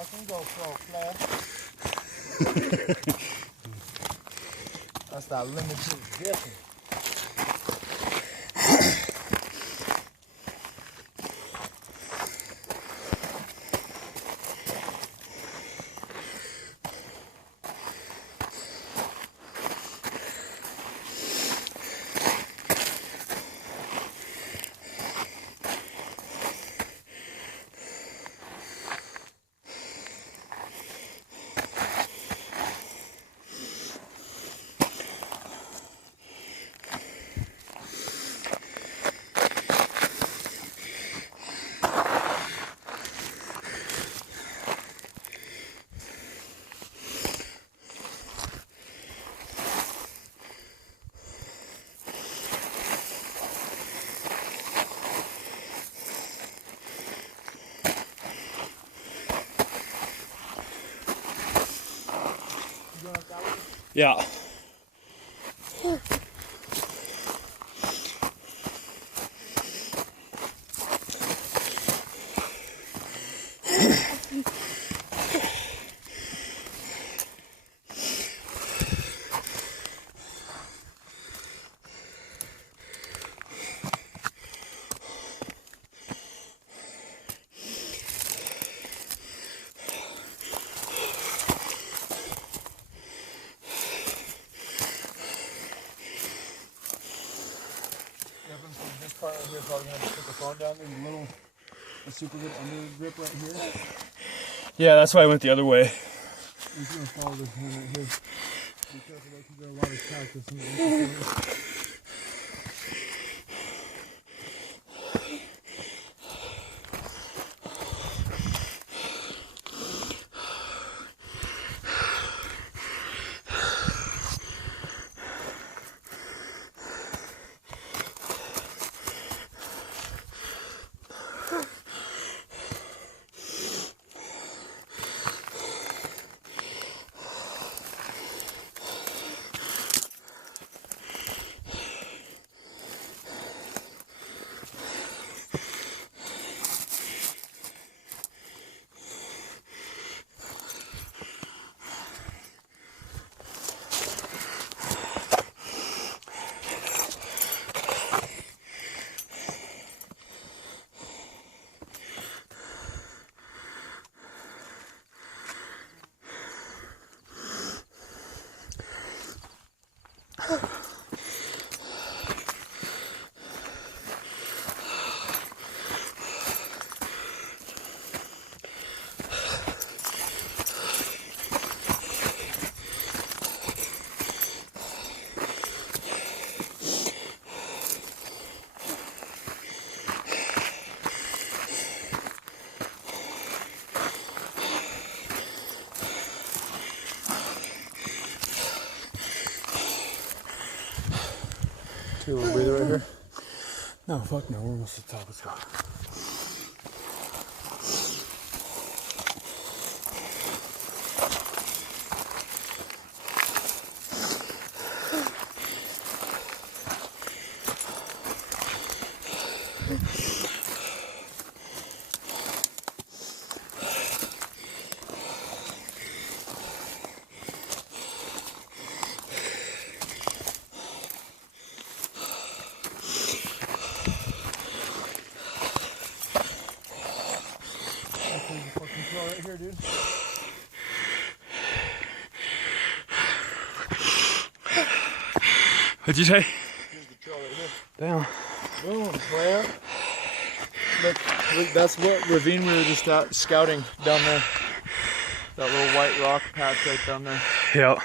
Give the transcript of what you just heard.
fucking GoPro flash. That's that limited edition. Yeah. This part right here, probably gonna have to put the phone down. There's a little, super good under grip right here. Yeah, that's why I went the other way. I'm just gonna follow this one right here. Be careful though, because there are a lot of cactus in the See a little breather right here? No, fuck no, we're almost at the top. Let's go. Right here, dude. What'd you say? Here's the trail right here. Damn. Boom, player. Look, that's what ravine we were just scouting down there. That little white rock patch right down there. Yeah.